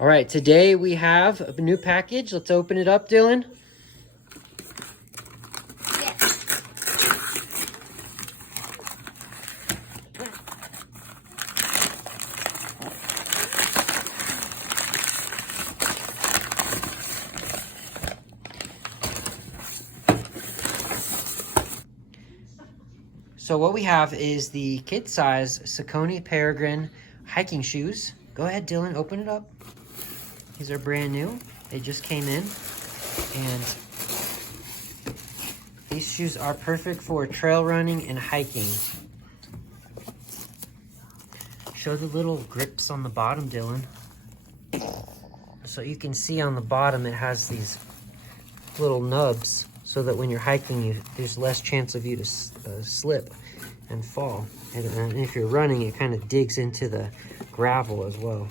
All right, today we have a new package. Let's open it up, Dylan. Yes. So what we have is the kid size Saucony Peregrine hiking shoes. Go ahead, Dylan, open it up. These are brand new. They just came in. And these shoes are perfect for trail running and hiking. Show the little grips on the bottom, Dylan. So you can see on the bottom it has these little nubs so that when you're hiking, there's less chance of you to slip and fall. And if you're running, it kind of digs into the gravel as well.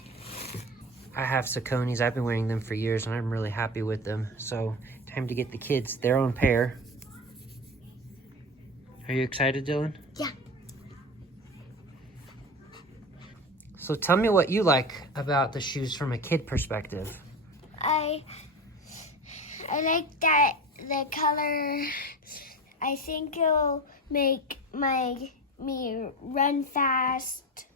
I have Sauconys. I've been wearing them for years, and I'm really happy with them. So time to get the kids their own pair. Are you excited, Dylan? Yeah. So tell me what you like about the shoes from a kid perspective. I like that the color. I think it'll make me run fast,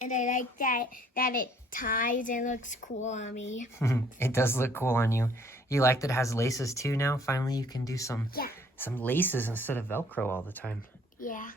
and I like that it ties and looks cool on me. It does look cool on you. You like that it has laces too now? Finally, you can do some Yeah. laces instead of Velcro all the time. Yeah.